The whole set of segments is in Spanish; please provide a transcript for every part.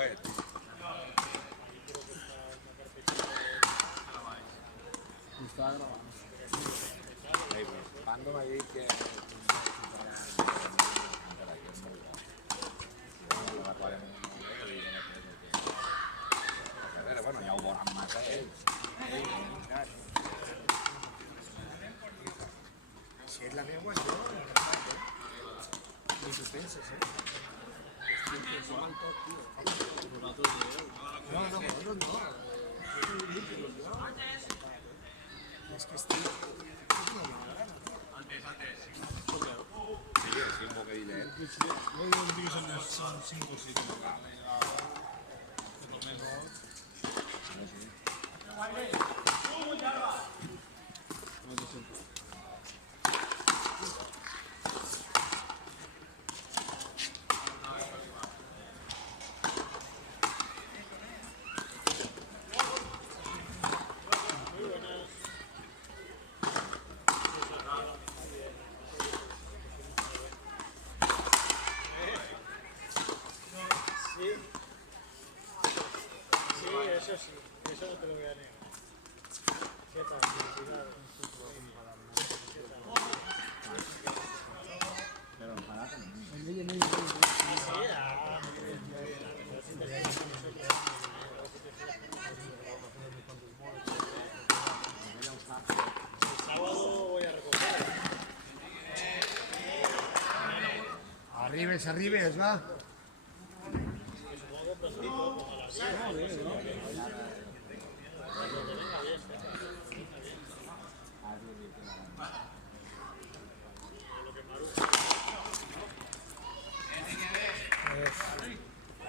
Estaba grabando. Cuando me di que... Bueno, ja ho veuran massa ells. Si és la meva, jo ni t'ho penses, som al tot, tio. No, vosaltres no. És que estic... Sí, un poc d'illa, No digues són 5 o 6. Sí, eso no te lo voy a negar. ¿Qué tal? però em farà que no. El sábado voy a recoger. Arribes, va. Supongo que prontito, como a las 10. Cuando te venga bien. Lo que Maru.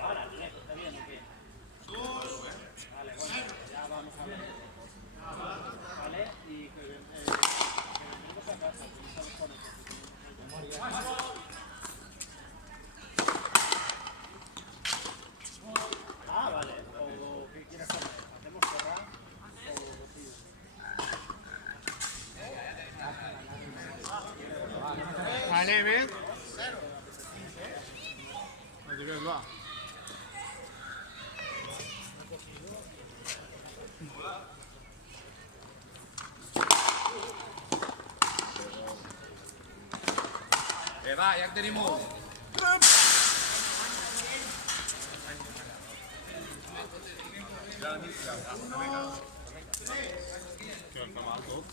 Ahora, ¿está bien o qué? Vale, bueno, ya vamos a ver. Vale, y que vendremos a casa, que no sabes cuándo. Ah, vale, o ¿qué quieres comer? ¿Hacemos cerrar o cocido? Anem, eh? No digues, va. Va, ja en tenim un. Que el fa mal tot.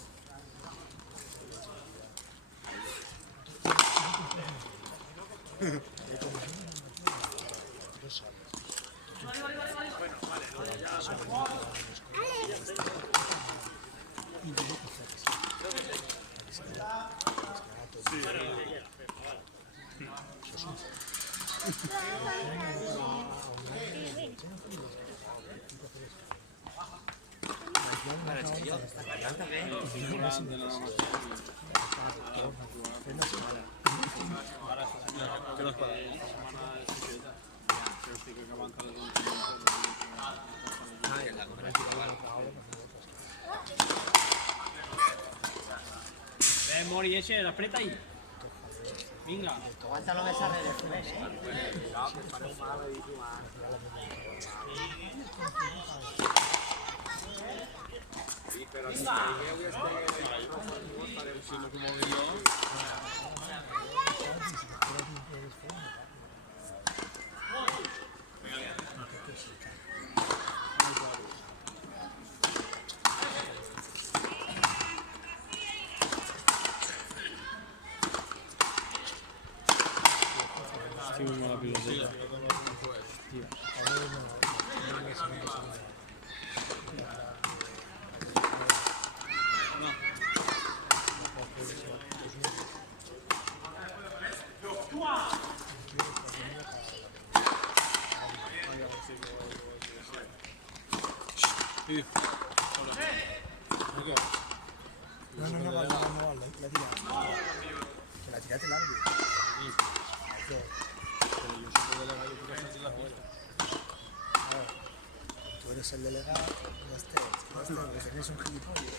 Que no es para la setmana de societat. Que estic acabant cada Ah, i la cooperativa, val. Mori, ese, aprieta ahí. Venga. Aguántalo de esa red, ¿ves? Sí, però si caigueu i estigueu... si lo que m'ho dic jo. Estic molt mala piloteta. Sí. No, la tira. Que la tiraste largo. Pero yo soy el delegado y tú estás en la fiesta. Tú eres el delegado, que tenéis un gilipollas.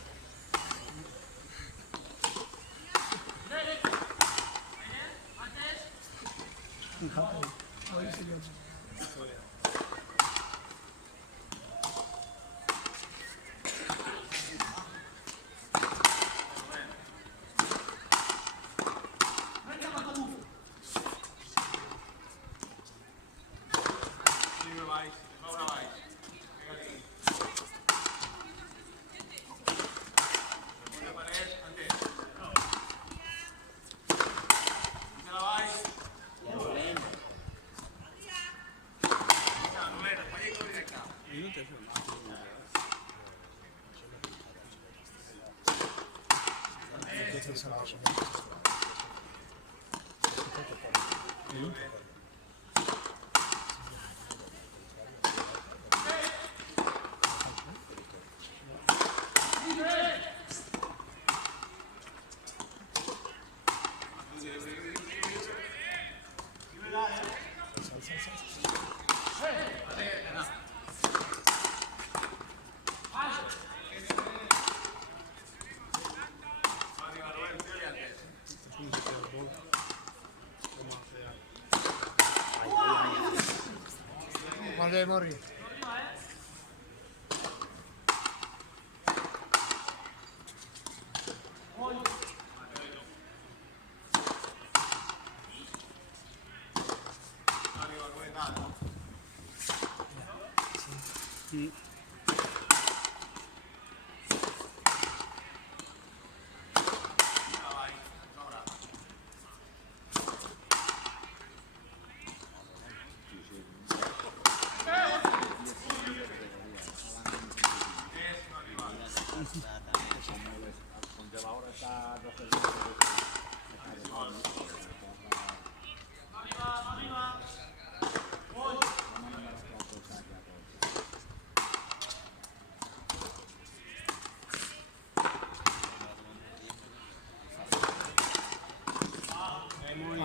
Vale, Morri.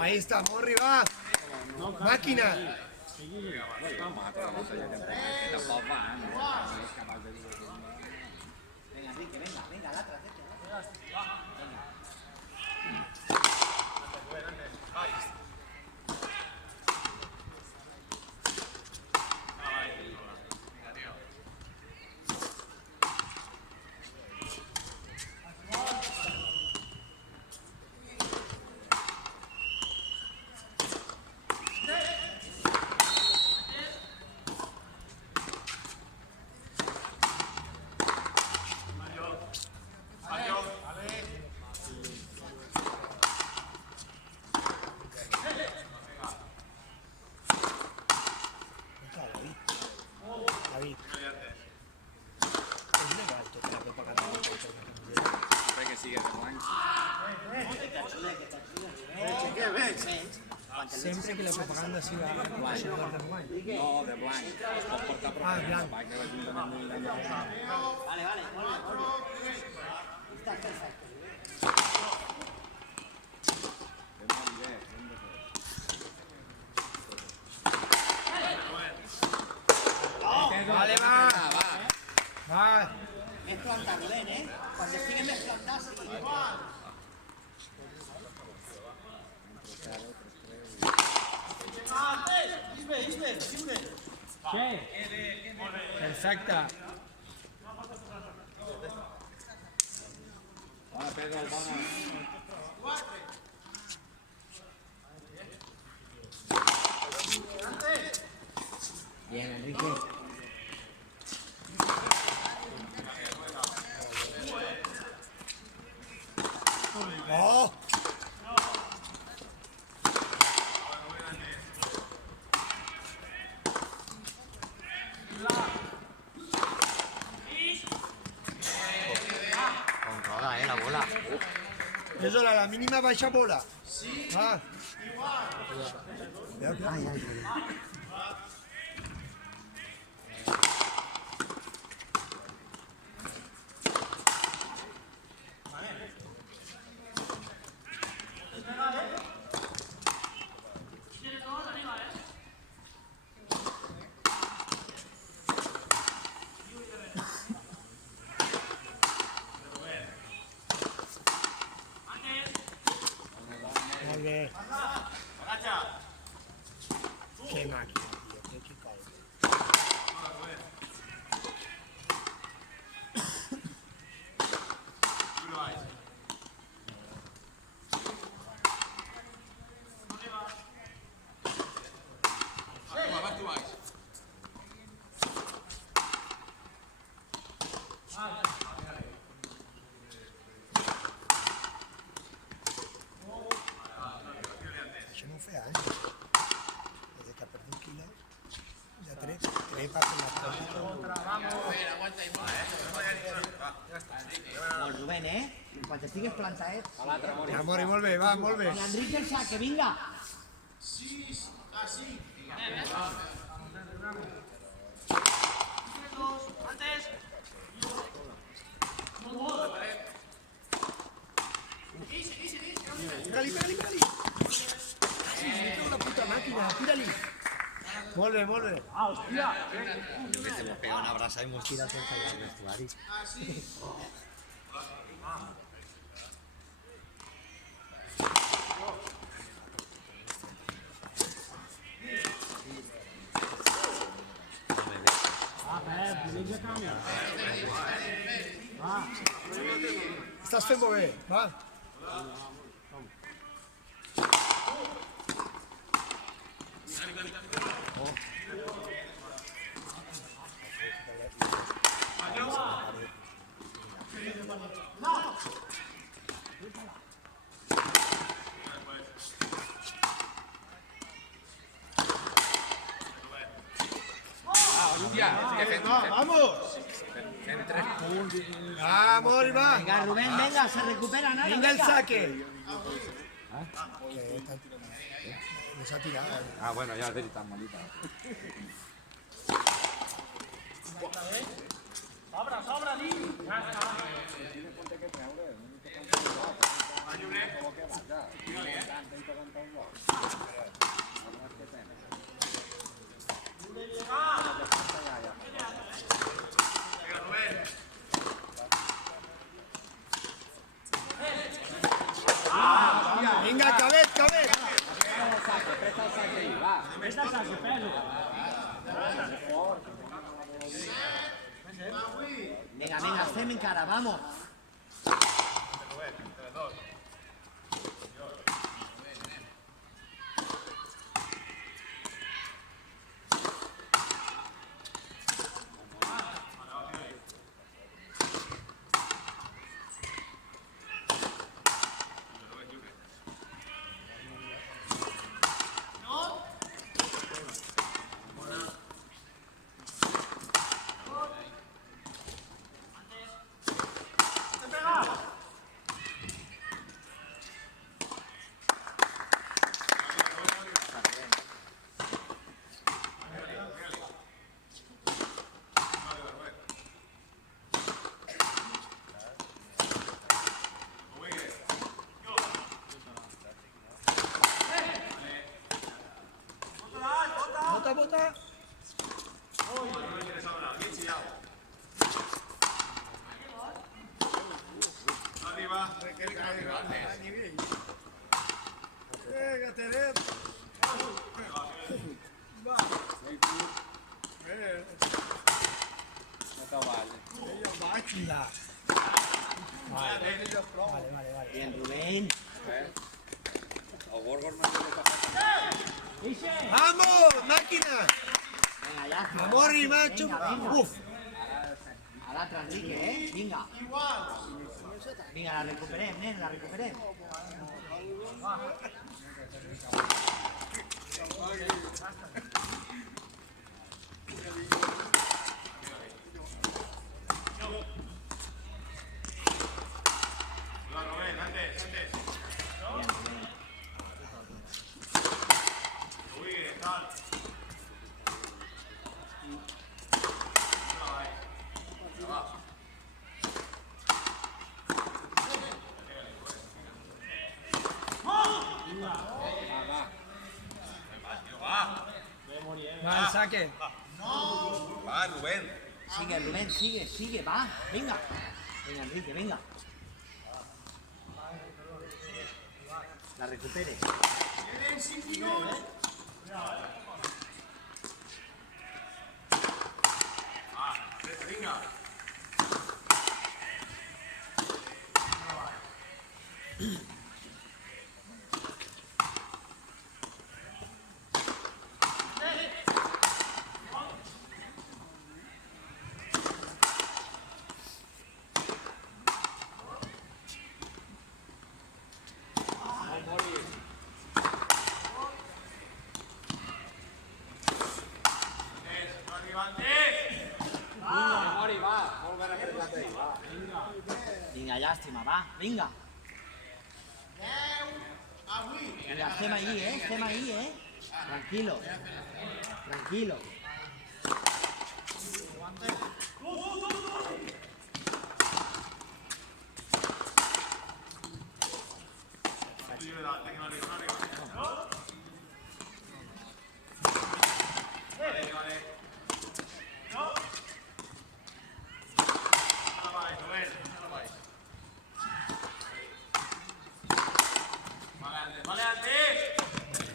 Ahí está, Morri, va. Máquina. Venga, Enrique, venga, al atrás, David. Es legal tocar la propaganda. Que sigue de blanc. Sempre que la propaganda siga de blanc. No, de blanc. Es pot portar propaganda. Va, que l'Ajuntament no li dona. Vale, está perfecto. Vale, va. Va. Més plantar, dolent, Quan estiguen més plantats, sí. Perfecte. Bona, Pedro, bona. Bien, Enrique. Oh. Controla, la bola. És la mínima baixa bola. Va. Ai, ai, Molt bé. Que Ahí pasen las Molt Rubén, Quan estigues plantat. A l'altre, Mori. Ja, Mori, molt bé, va, molt bé. I Enric el saque, vinga. Pega-li, pega-li, pega-li. Sí, una puta màquina, tira-li. Molt bé, molt bé. Te hemos pegado una abraza y hemos tirado todo el vestuario. Estàs fent molt bé, va. Vamos! Va, Mori, va. Vinga, Rubén, venga, se recupera, nada. Vinga el saque. No s'ha tirat. Ah, bueno, ya es tan malita. Vinga, cabet, cabet. Vinga, vinga, fem encara, vamos. Bota, bota. Venga, Terem. Máquina. Vale, vale, vale. Bien, Rubén. El Gorgor no tiene pasar. ¡Vamos, máquina! Venga, ya. Mori, macho. Venga, venga. Uf. A l'altre, Enrique, Vinga. Vinga, la recuperem, nen, la recuperem. Va, el saque. Va, Rubén. Sigue, Rubén, sigue, va. Venga. Venga, Enrique, venga. La recupere. Mori, va. Molt ben apretat ahí, va. Vinga, llàstima, va, vinga. Vinga, estem ahí, Tranquilo. Tranquilo.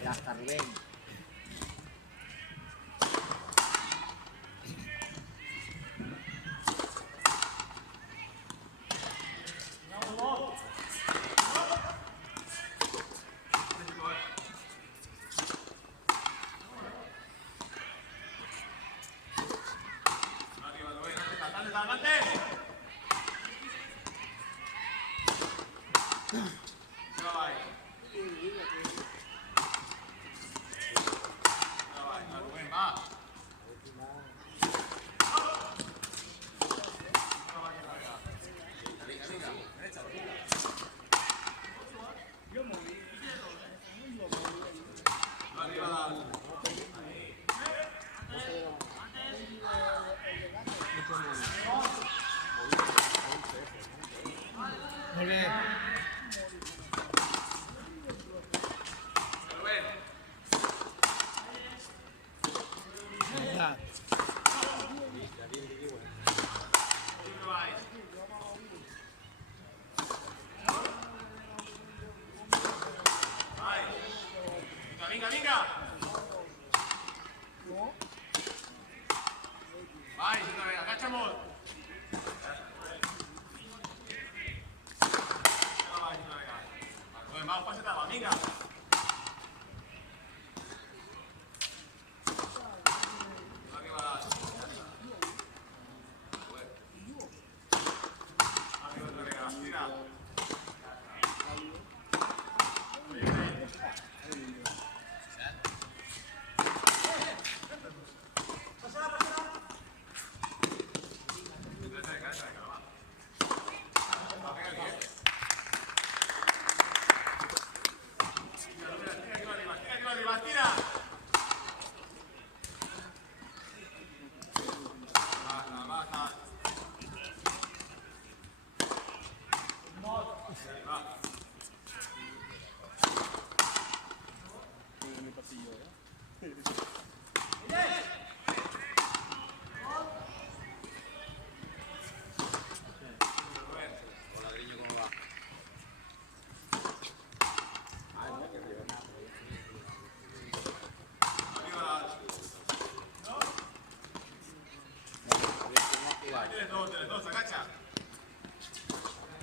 Ya está, Rubén. Molt bé. Ja.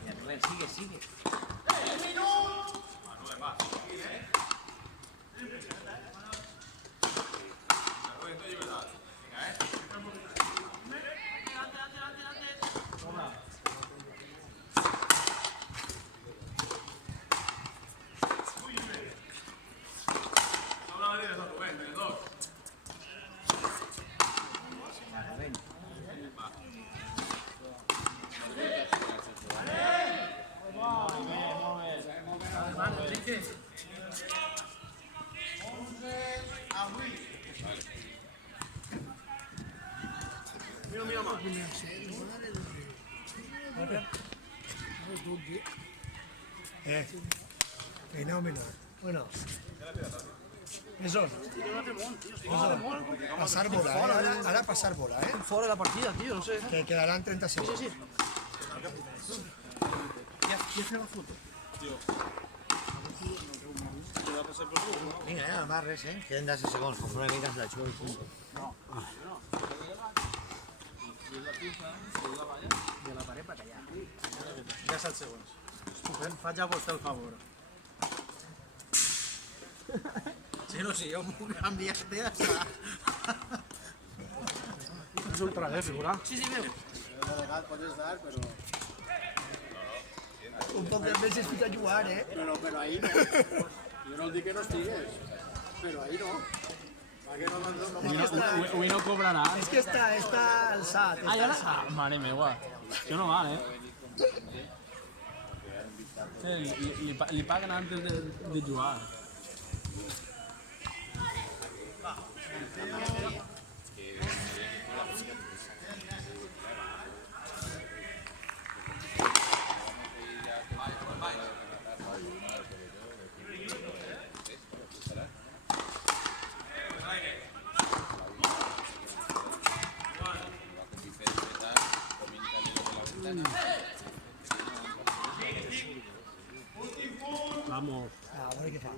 Bien, Rubén, sigue. Ya, Rubén. Fenòmeno. Bueno. Eso. Pasar bola, Ahora pasar bola, Fuera de la partida, tío, no sé. Que quedarán 30 segundos. Sí. ¿Quién hace la foto? Vinga, no más res, Queden 10 segons, conforme vingues la xuva i punt. De la pared para allá. Ya 7 segons. Faig a vostè el favor. Sí, no, sí, jo m'ho canviaste hasta... És ultra bé, figura. Sí, veu. Un poc de veces fica a jugar, Pero ahí no. Yo no digo que no estigues, pero ahí no. Avui no cobraran. És que està alçat. Ah, ja la... Mare meva. Això no val, Li paguen antes de jugar. Vamos. A veure què fa.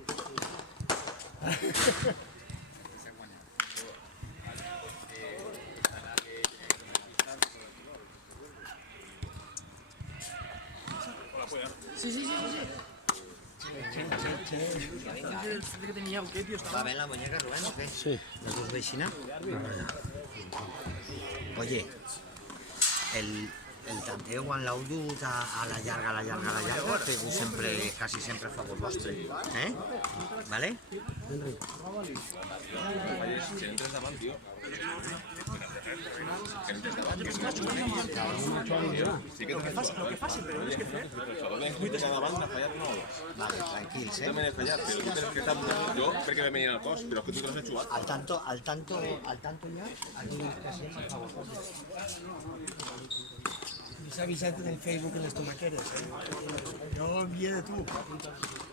¿Va bien la muñeca, Rubén, o qué? Sí. ¿La tus vecina? Oye, el tanteo quan l'heu dut a la llarga, feu sempre, quasi sempre a favor vostre, Vale? Si entres davant, tio. Que entres davant. Sí que te fas, lo que fas, pero tienes que hacer. Muy de davant n'ha fallat una o dos. Vale, tranquils, Jo també n'he fallat, però tu tens que estar jo perquè me venien al cos, però que tu te l'has jugat. Al tanto ya, aquí casi es a favor vostre. S'ha avisat en el Facebook en les tomaqueres, Jo envia de tu.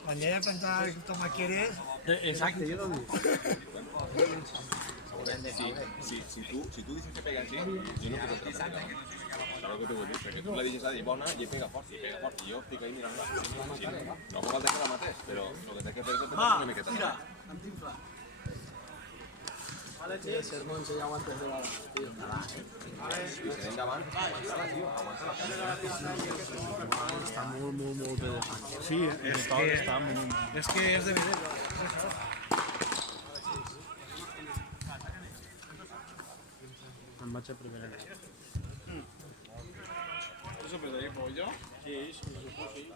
Quan hi ha plantar tomaqueres... Exacte, jo també. Si tu dices que pega així, jo no puc entrar. Saps què t'ho vull dir? Perquè tu la deixes a dir bona i pega fort, i jo estic ahí mirant-la. No fa falta que la mates, però el que té que fer és una miqueta. Mira, em tinfla. Vale, sí. El sermón se llama antes de la... Si se endavant, aguanta-la, tio, aguanta-la. Està molt bé. Sí, és que és de vedera. Em vaig a primera. ¿Eso pedaría pollo? Sí, sí.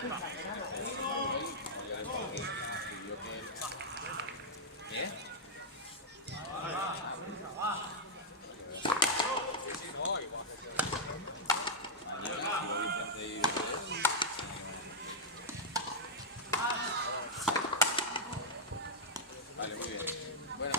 ¿Qué? Vale, muy bien. Bueno,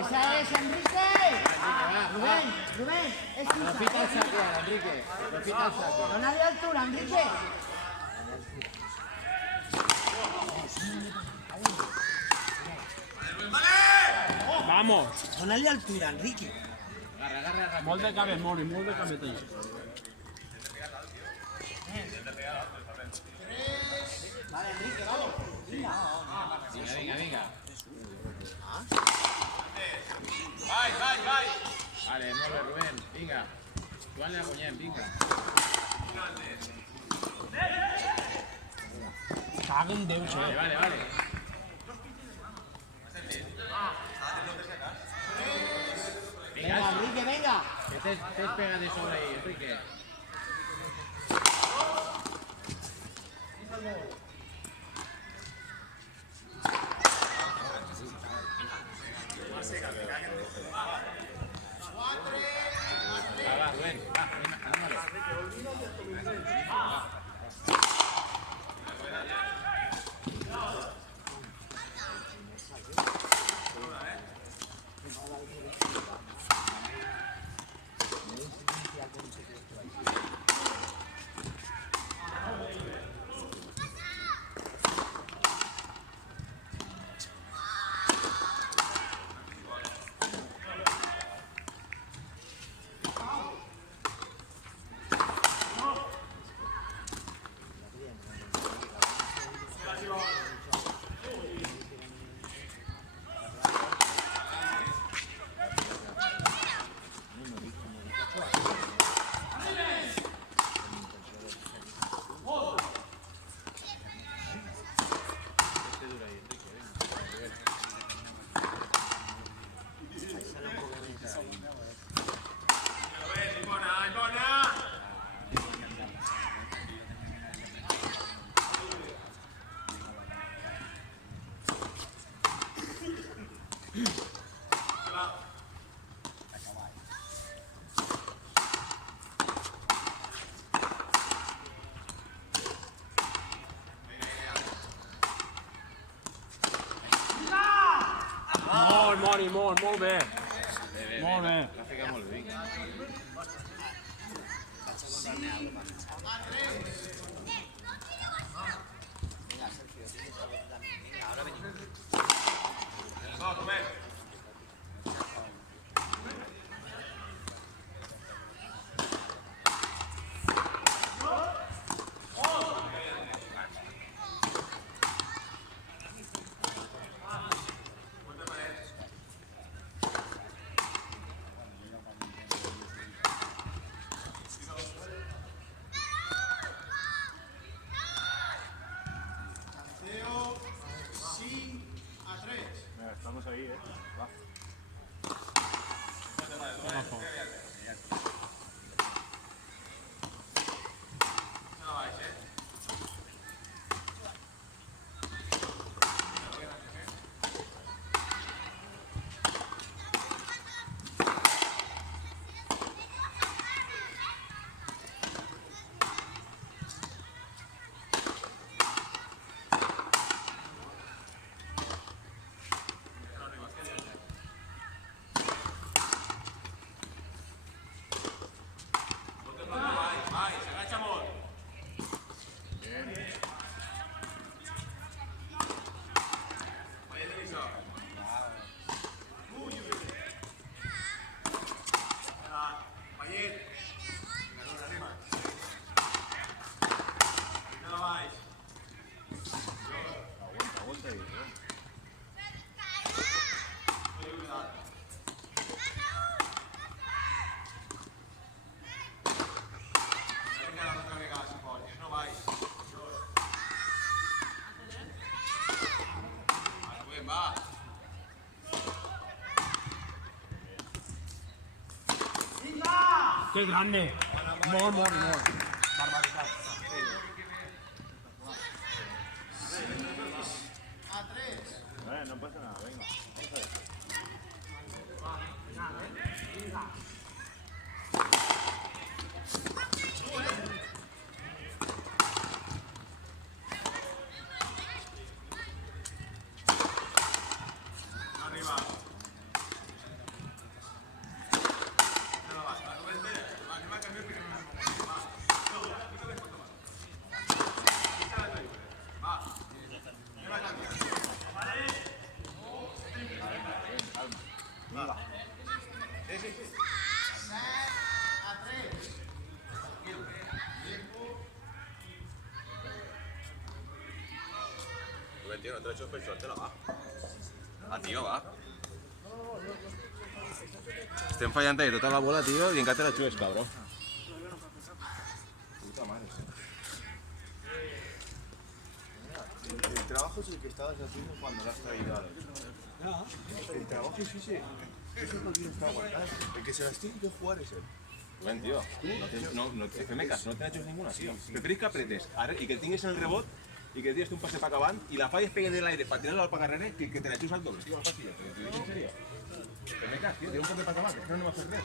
¡Esa es, Enrique! Rubén, Rubén, es tuya. Repita el saque, Enrique. Repita el saque. No nadie altura, Enrique. Vamos. Donarle altura, Enrique. Molt de cabet, Mori, molt de cabet allà. Vale, Enrique, vamos. Venga. Venga, venga, venga. Vale, molt bé, Rubén. Vinga. Joan la guanyem, vinga. Caguen Déu, Vale, vale, vale. Venga, Enrique, venga. Que te pega de sobre ahí, Enrique. Va, Rubén, va, anímalo. Molt bé. Molt bé. L'ha ficat molt bé, vinga. Qué grande. More. Barbaridad. No pasa nada, venga. Tío, no te lo he hecho por suerte, va. Tío, va. Estem fallant ahí tota la bola, tío, y encara te la xues, cabrón. Puta madre. El trabajo es el que estabas haciendo cuando lo has traído a la... El trabajo es ese. Eso no tienes que aguantar. El que se las tiene que jugar es él. Ven, tío. Fem cas, no te n'has ninguna, tío. Preferís que apretes y que tingues el rebot y que tires un pase para acabant y la falles pegue en el aire para tirarlo al pagarrere que te la echas al doble, tío, al fàcil. Te dic en serio. Fem cas, tío, tira un poc de para acabant, que no va a fer res.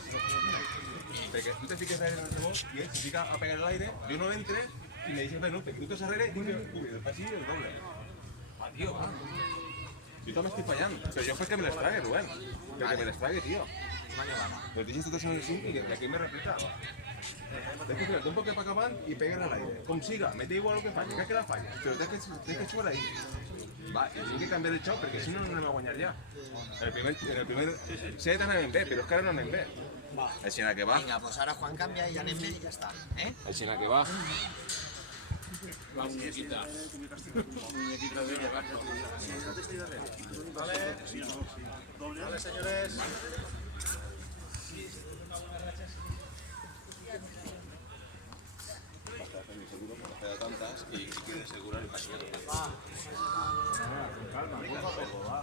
Perquè tu te fiques en el rebot y él se fica a pegar en el aire, yo no entre y me dices, no, perquè tu te arrere y el pasillo el doble. Tío, va. Si yo también estoy fallando. Pero yo fue que me las trague, Rubén. Que me las trague, tío. Pero tienes todos en el zoom y de aquí me repita. Tienes que tirarte un poco para acabar y pegar al aire. Como siga, mete igual lo que falle, que la falle. Pero tienes que chugar ahí. Va, y tienes que cambiar el chao porque si no, no me va a guanyar ya. En el primer set anem bé, però és que ara no anem bé. Així que va. Vinga, doncs ara Juan canvia i anem bé i ja està. Així que va. La muñequita. Vale, señores. Seguro por hacer tantas y quiere asegurar el pasillo. Con calma, poco a poco, va.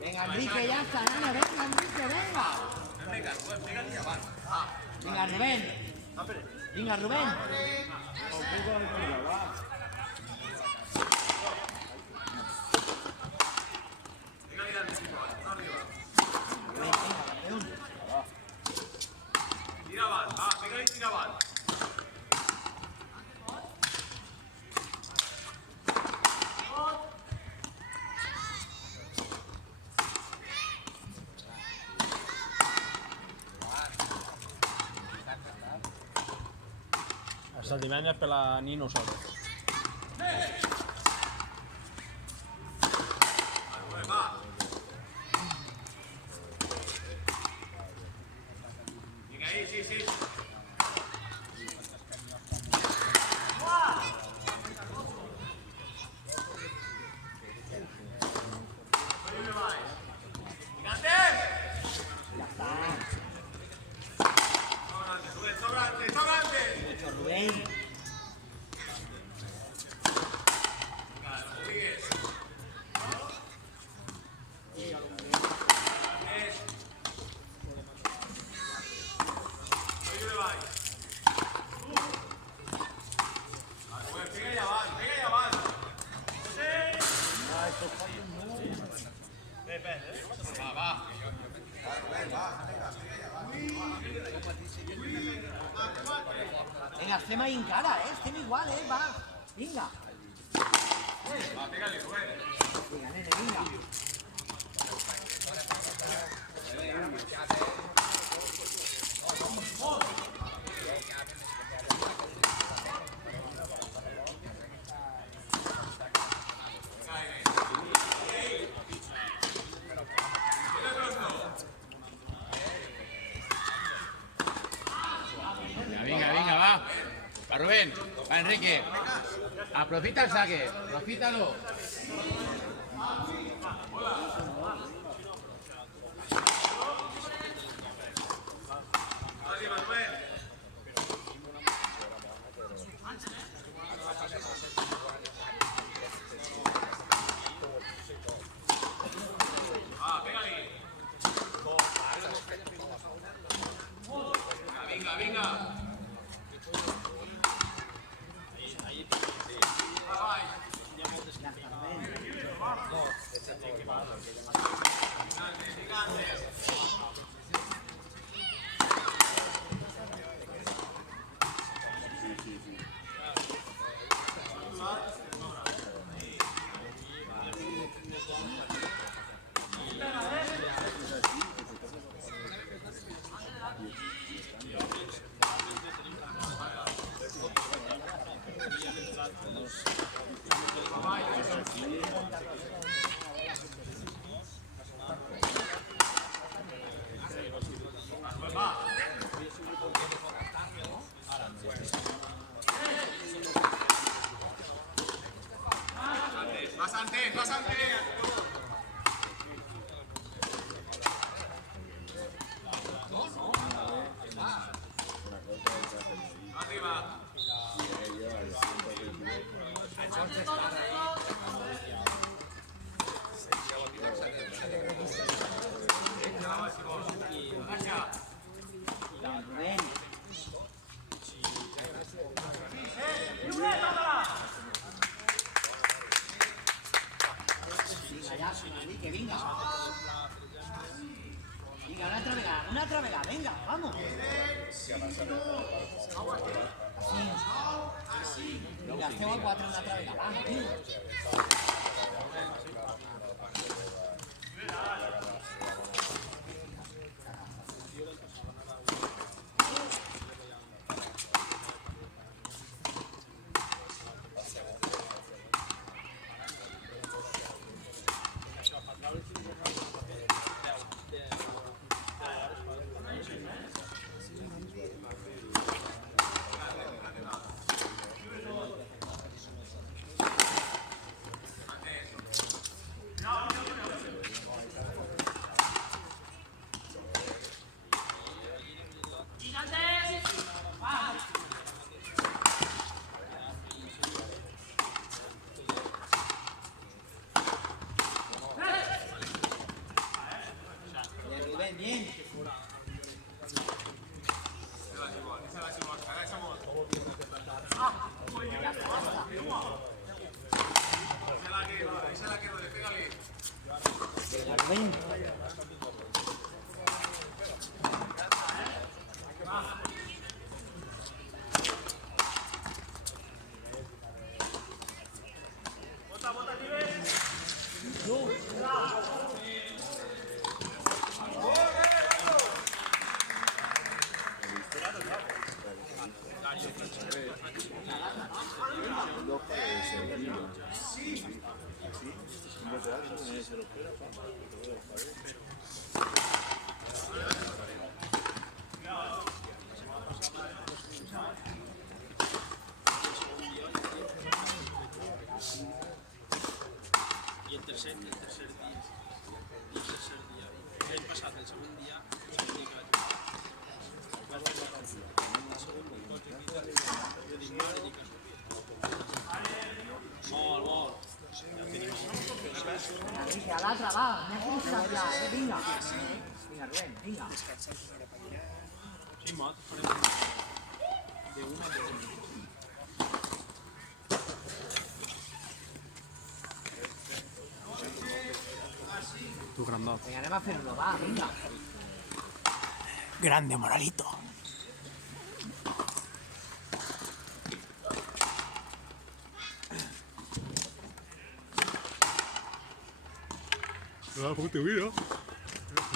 Venga, Enrique, ya está, nene, venga, Enrique, venga. Venga, Rubén. Venga, Rubén. Hasta el divendres per la nit no sobra. Mucho Rubén. Venga, estem ahí encara, estem igual, va. Vinga. Vinga, nene, vinga. Venga, va. Va Rubén, va Enrique. Aprofita el saque, profítalo. Una otra vegada, venga, vamos. Vinga, esteu a 4 una altra vegada, va, vinga. Bien. Vinga. Vinga, Rubén, vinga. Sí, Mot, farem de una a dos. Tu grandot. Vinga, anem a fer-lo, va, vinga. Grande, Moralito. No, porque te mira.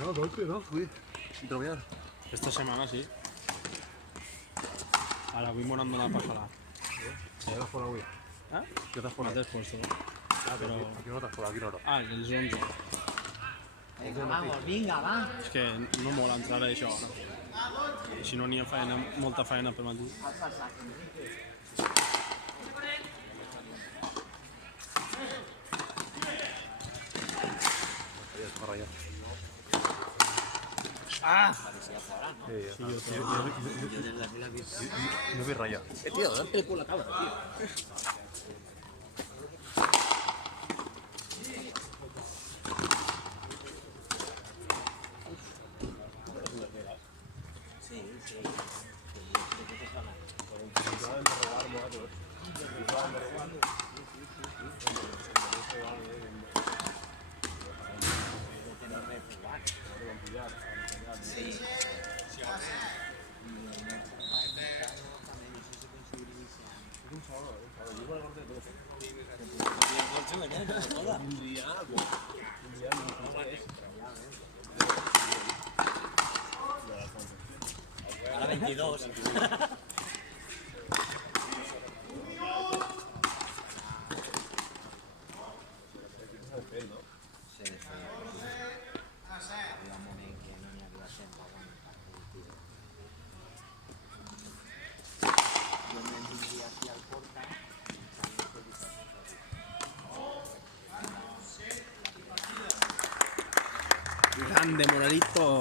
No, no, fui. Sin trovear. Esta setmana sí. Ara avui m'ho han donat per falar. Ja t'has fora avui. Eh? Ja t'has fora. Mateix puesto. Però... Aquí no t'has fora, aquí no. Ah, els 11. Vinga, vamos, vinga, va. És que no mola entrar a això. Si no n'hi ha feina, molta feina per matí. Alça el sac, Enrique. Ja està ratllat. Ah! Sí, ja està. No vull ratllar. Tío, darte el culo a la cabra, tío. Ahora 22. Grande, Moralito.